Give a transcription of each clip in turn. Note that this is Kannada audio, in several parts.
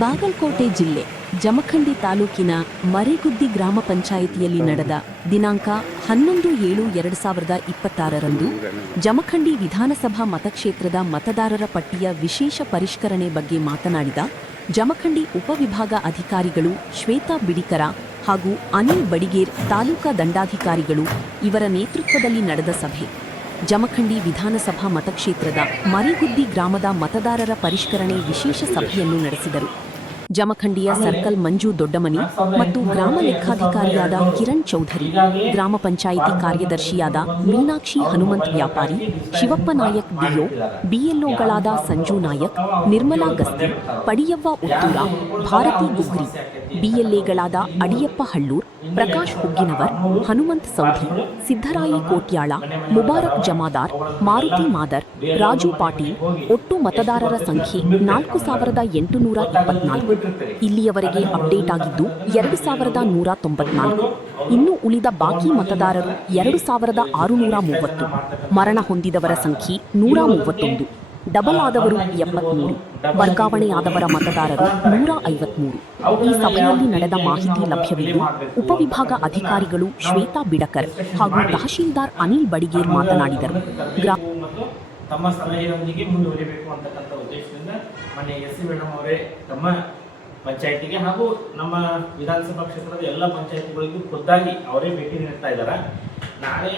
ಬಾಗಲಕೋಟೆ ಜಿಲ್ಲೆ ಜಮಖಂಡಿ ತಾಲೂಕಿನ ಮರೇಗುದ್ದಿ ಗ್ರಾಮ ಪಂಚಾಯಿತಿಯಲ್ಲಿ ನಡೆದ ದಿನಾಂಕ 11/7/2026ರಂದು ಜಮಖಂಡಿ ವಿಧಾನಸಭಾ ಮತಕ್ಷೇತ್ರದ ಮತದಾರರ ಪಟ್ಟಿಯ ವಿಶೇಷ ಪರಿಷ್ಕರಣೆ ಬಗ್ಗೆ ಮಾತನಾಡಿದ ಜಮಖಂಡಿ ಉಪವಿಭಾಗ ಅಧಿಕಾರಿಗಳು ಶ್ವೇತಾ ಬಿಡಿಕರ ಹಾಗೂ ಅನಿಲ್ ಬಡಿಗೇರ್ ತಾಲೂಕಾ ದಂಡಾಧಿಕಾರಿಗಳು ಇವರ ನೇತೃತ್ವದಲ್ಲಿ ನಡೆದ ಸಭೆ ಜಮಖಂಡಿ ವಿಧಾನಸಭಾ ಮತಕ್ಷೇತ್ರದ ಮರೇಗುದ್ದಿ ಗ್ರಾಮದ ಮತದಾರರ ಪರಿಷ್ಕರಣೆ ವಿಶೇಷ ಸಭೆಯನ್ನು ನಡೆಸಿದರು. ಜಮಖಂಡಿಯ ಸರ್ಕಲ್ ಮಂಜು ದೊಡ್ಡಮನಿ ಮತ್ತು ಗ್ರಾಮ ಲೆಕ್ಕಾಧಿಕಾರಿಯಾದ ಕಿರಣ್ ಚೌಧರಿ, ಗ್ರಾಮ ಪಂಚಾಯಿತಿ ಕಾರ್ಯದರ್ಶಿಯಾದ ಮೀನಾಕ್ಷಿ ಹನುಮಂತ್ ವ್ಯಾಪಾರಿ, ಶಿವಪ್ಪ ನಾಯಕ್ ಡಿಒ, ಬಿಎಲ್ಒಗಳಾದ ಸಂಜು ನಾಯಕ್, ನಿರ್ಮಲಾ ಗಸ್ತಿ, ಪಡಿಯವ್ವ ಉತ್ತೂರ, ಭಾರತಿ ಗುಗ್ರಿ, ಬಿಎಲ್ಎಗಳಾದ ಅಡಿಯಪ್ಪ ಹಳ್ಳೂರ್, ಪ್ರಕಾಶ್ ಹುಗ್ಗಿನವರ್, ಹನುಮಂತ್ ಸೌಧಿ, ಸಿದ್ದರಾಯಿ ಕೋಟ್ಯಾಳ, ಮುಬಾರಕ್ ಜಮಾದಾರ್, ಮಾರುತಿ ಮಾದರ್, ರಾಜು ಪಾಟೀಲ್. ಒಟ್ಟು ಮತದಾರರ ಸಂಖ್ಯೆ 4824. ಇಲ್ಲಿಯವರೆಗೆ ಅಪ್ಡೇಟ್ ಆಗಿದ್ದು 2194. ಇನ್ನು ಉಳಿದ ಬಾಕಿ ಮತದಾರರು 2630. ಮರಣ ಹೊಂದಿದವರ ಸಂಖ್ಯೆ 131. ಡಬಲ್ ಆದವರು 73. ವರ್ಗಾವಣೆಯಾದವರ ಮತದಾರರು 153. ಈ ಸಭೆಯಲ್ಲಿ ನಡೆದ ಮಾಹಿತಿ ಲಭ್ಯವಿದ್ದು ಉಪವಿಭಾಗ ಅಧಿಕಾರಿಗಳು ಶ್ವೇತಾ ಬಿಡಕರ್ ಹಾಗೂ ತಹಶೀಲ್ದಾರ್ ಅನಿಲ್ ಬಡಿಗೇರ್ ಮಾತನಾಡಿದರು. ತಮ್ಮ ಸಲಹೆಯೊಂದಿಗೆ ಮುಂದುವರಿಬೇಕು ಅಂತಕ್ಕಂಥ ಉದ್ದೇಶದಿಂದ ಮನೆ ಎಸ್.ಸಿ. ಮೇಡಮ್ ಅವರೇ ತಮ್ಮ ಪಂಚಾಯತಿಗೆ ಹಾಗೂ ನಮ್ಮ ವಿಧಾನಸಭಾ ಕ್ಷೇತ್ರದ ಎಲ್ಲ ಪಂಚಾಯತಿಗಳಿಗೂ ಖುದ್ದಾಗಿ ಅವರೇ ಭೇಟಿ ನೀಡ್ತಾ ಇದ್ದಾರೆ. ನಾಳೆ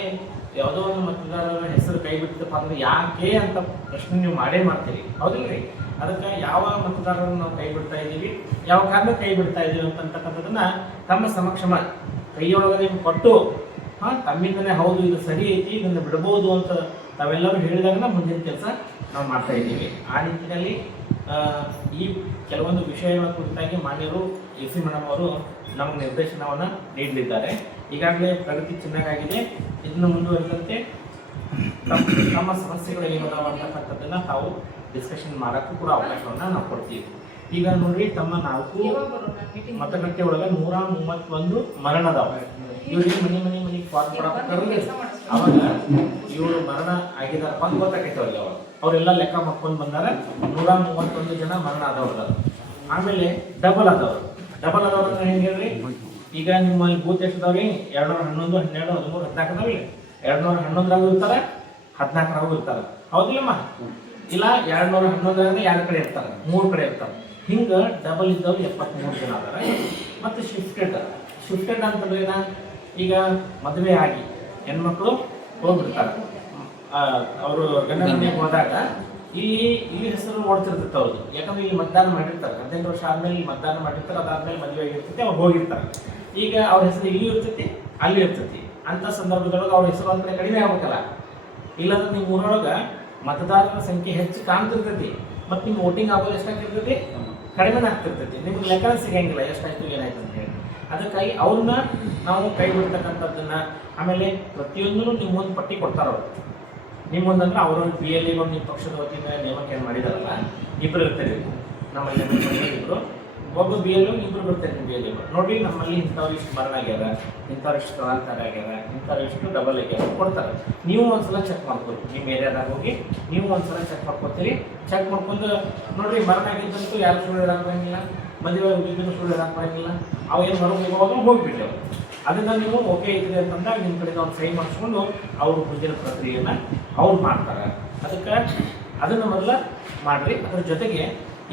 ಯಾವುದೋ ಒಂದು ಮತದಾರರ ಹೆಸರು ಕೈ ಬಿಡ್ತಪ್ಪ ಅಂದ್ರೆ ಯಾಕೆ ಅಂತ ಪ್ರಶ್ನೆ ನೀವು ಮಾಡ್ತೀರಿ, ಹೌದಿಲ್ರಿ? ಅದಕ್ಕೆ ಯಾವ ಮತದಾರರನ್ನು ನಾವು ಕೈ ಬಿಡ್ತಾ ಇದ್ದೀವಿ, ಯಾವ ಕಾರಣ ಕೈ ಬಿಡ್ತಾ ಇದ್ದೀವಿ ಅಂತಕ್ಕಂಥದ್ದನ್ನ ತಮ್ಮ ಸಮಕ್ಷಮ ಕೈಯೊಳಗೆ ನೀವು ಕೊಟ್ಟು ತಮ್ಮಿಂದನೇ ಹೌದು ಇದು ಸರಿ ಐತಿ ಇದನ್ನು ಬಿಡಬಹುದು ಅಂತ ತಾವೆಲ್ಲರೂ ಹೇಳಿದಾಗ ಮುಂದಿನ ಕೆಲಸ ನಾವು ಮಾಡ್ತಾ ಇದ್ದೀವಿ. ಆ ನಿಟ್ಟಿನಲ್ಲಿ ಈ ಕೆಲವೊಂದು ವಿಷಯಗಳ ಕುರಿತಾಗಿ ಮಾನ್ಯರು ಎಸ್.ಸಿ. ಮೇಡಮ್ ಅವರು ನಮಗೆ ನಿರ್ದೇಶನವನ್ನು ನೀಡಲಿದ್ದಾರೆ. ಈಗಾಗಲೇ ಪ್ರಗತಿ ಚೆನ್ನಾಗಾಗಿದೆ. ಇದನ್ನು ಮುಂದುವರಿದಂತೆ ನಮ್ಮ ಸಮಸ್ಯೆಗಳು ಏನಿದಾವೆ ಅಂತಕ್ಕಂಥದ್ದನ್ನು ತಾವು ಡಿಸ್ಕಷನ್ ಮಾಡೋಕ್ಕೂ ಕೂಡ ಅವಕಾಶವನ್ನು ನಾವು ಕೊಡ್ತೀವಿ. ಈಗ ನೋಡ್ರಿ, ತಮ್ಮ 4 ಮತಗಟ್ಟೆ ಒಳಗೆ 131 ಮರಣದವ. ಇವ್ರಿಗೆ ಮನೆ ಫಾರ್ಮ್ ಕೊಡಕ್ಕೆ ಅವಾಗ ಇವರು ಮರಣ ಆಗಿದಾರಪ್ಪ ಅಂತ ಗೊತ್ತಾಗೈತೆ ಅವ್ರಿಗೆ. ಅವರೆಲ್ಲ ಲೆಕ್ಕ ಮಾಡ್ಕೊಂಡು ಬಂದಾರ. 131 ಜನ ಮರಣ ಆದವ್ರು. ಆಮೇಲೆ ಡಬಲ್ ಆದವ್ರು ಅಂದ್ರೆ ಹೆಂಗೆ ಹೇಳ್ರಿ? ಈಗ ನಿಮ್ಮಲ್ಲಿ ಬೂತ್ ಎಷ್ಟದವ್ರಿ? 211, 12, 13, 14 ಅದಾವ್ರಿ. 211ರಾಗೂ ಇರ್ತಾರೆ, 14ರಾಗೂ ಇರ್ತಾರೆ, ಹೌದಿಲ್ಲಮ್ಮ? ಇಲ್ಲ 211 2 ಕಡೆ ಇರ್ತಾರೆ, 3 ಕಡೆ ಇರ್ತಾರೆ. ಹಿಂಗೆ ಡಬಲ್ ಇದ್ದವ್ರು 73 ಜನ ಅದಾರ. ಮತ್ತು ಶಿಫ್ಟೆಡ್ ಅಂತಂದ್ರೆ ಏನ? ಈಗ ಮದುವೆ ಆಗಿ ಹೆಣ್ಮಕ್ಳು ಹೋಗ್ಬಿಡ್ತಾರೆ, ಅವರು ಗಂಡ ಮನೆಗೆ ಹೋದಾಗ ಇಲ್ಲಿ ಹೆಸರು ಓಡ್ತಿರ್ತೈತೆ ಅವ್ರದ್ದು. ಯಾಕಂದ್ರೆ ಇಲ್ಲಿ ಮತದಾನ ಮಾಡಿರ್ತಾರೆ, 18 ವರ್ಷ ಆದ್ಮೇಲೆ ಇಲ್ಲಿ ಮತದಾನ ಮಾಡಿರ್ತಾರೆ. ಅದಾದ್ಮೇಲೆ ಮದುವೆ ಆಗಿರ್ತೈತಿ, ಅವ್ರು ಹೋಗಿರ್ತಾರೆ. ಈಗ ಅವ್ರ ಹೆಸರು ಇಲ್ಲಿ ಇರ್ತೈತಿ, ಅಲ್ಲಿ ಇರ್ತೈತಿ. ಅಂತ ಸಂದರ್ಭದೊಳಗೆ ಅವ್ರ ಹೆಸರು ಒಂದ್ ಕಡೆ ಕಡಿಮೆ ಆಗ್ಬೇಕಲ್ಲ. ಇಲ್ಲಾಂದ್ರೆ ನಿಮ್ಮ ಊರೊಳಗೆ ಮತದಾರರ ಸಂಖ್ಯೆ ಹೆಚ್ಚು ಕಾಣ್ತಿರ್ತೈತಿ, ಮತ್ತು ನಿಮ್ಮ ವೋಟಿಂಗ್ ಆಗೋದು ಎಷ್ಟಾಗ್ತಿರ್ತೈತಿ? ಕಡಿಮೆನೇ ಆಗ್ತಿರ್ತೈತಿ. ನಿಮ್ಗೆ ಲೆಕ್ಕನ ಸಿಗಂಗಿಲ್ಲ ಎಷ್ಟಾಯ್ತು ಏನಾಯ್ತು ಅಂತ ಹೇಳಿ. ಅದಕ್ಕಾಗಿ ಅವ್ರನ್ನ ನಾವು ಕೈ ಬಿಡ್ತಕ್ಕಂಥದ್ದನ್ನ, ಆಮೇಲೆ ಪ್ರತಿಯೊಂದೂ ನಿಮ್ಮೊಂದು ಪಟ್ಟಿ ಕೊಡ್ತಾರ ಅವರು. ನಿಮ್ಮೊಂದಂದ್ರೆ ಅವರೊಂದು BLA ನಿಮ್ಮ ಪಕ್ಷದ ವತಿಯಿಂದ ನೇಮಕ ಏನು ಮಾಡಿದಾರಲ್ಲ, ಇಬ್ಬರು ಇರ್ತಾರೆ ನಮ್ಮಲ್ಲಿ. ಇಬ್ಬರು, ಒಬ್ಬ BLO, ಇಬ್ಬರು ಬರ್ತಾರೆ ನಿಮ್ಮ BLA. ನೋಡ್ರಿ, ನಮ್ಮಲ್ಲಿ ಇಂಥವ್ರು ಇಷ್ಟು ಮರಣ ಆಗ್ಯಾರ, ಇಂಥವ್ರು ಇಷ್ಟು ಸ್ಥಳಾಂತರ ಆಗ್ಯಾರ, ಇಂಥವ್ರು ಇಷ್ಟು ಡಬಲ್ ಆಗ್ಯಾರ ಕೊಡ್ತಾರೆ. ನೀವು ಒಂದ್ಸಲ ಚೆಕ್ ಮಾಡ್ಕೊರಿ. ನಿಮ್ಮ ಏರಿಯಾದಾಗ ಹೋಗಿ ನೀವು ಒಂದ್ಸಲ ಚೆಕ್ ಮಾಡ್ಕೊತೀರಿ. ಚೆಕ್ ಮಾಡ್ಕೊಂಡು ನೋಡ್ರಿ, ಮರಣ ಆಗಿದ್ದಂತೂ ಯಾರು ಸುಳ್ಳು ಹೇಳಕ್ಕಾಗಿಲ್ಲ, ಮದುವೆ ಹೋಗಿದ್ದು ಸುಳ್ಳು ಹೇಳಕ್ಕಾಗಿಲ್ಲ. ಅವೇನು ಹೊರಗೆ ಹೋಗುವಾಗ ಹೋಗ್ಬಿಟ್ಟೆವು. ಅದನ್ನ ನೀವು ಓಕೆ ಇದೆ ಅಂತಂದಾಗ ನಿಮ್ಮ ಕಡೆ ಅವ್ರು ಸೈನ್ ಮಾಡಿಸ್ಕೊಂಡು ಅವ್ರ ಮುಂದಿನ ಪ್ರಕ್ರಿಯೆಯನ್ನು ಅವ್ರು ಮಾಡ್ತಾರೆ. ಅದಕ್ಕೆ ಅದನ್ನು ಮೊದಲ ಮಾಡಿರಿ. ಅದ್ರ ಜೊತೆಗೆ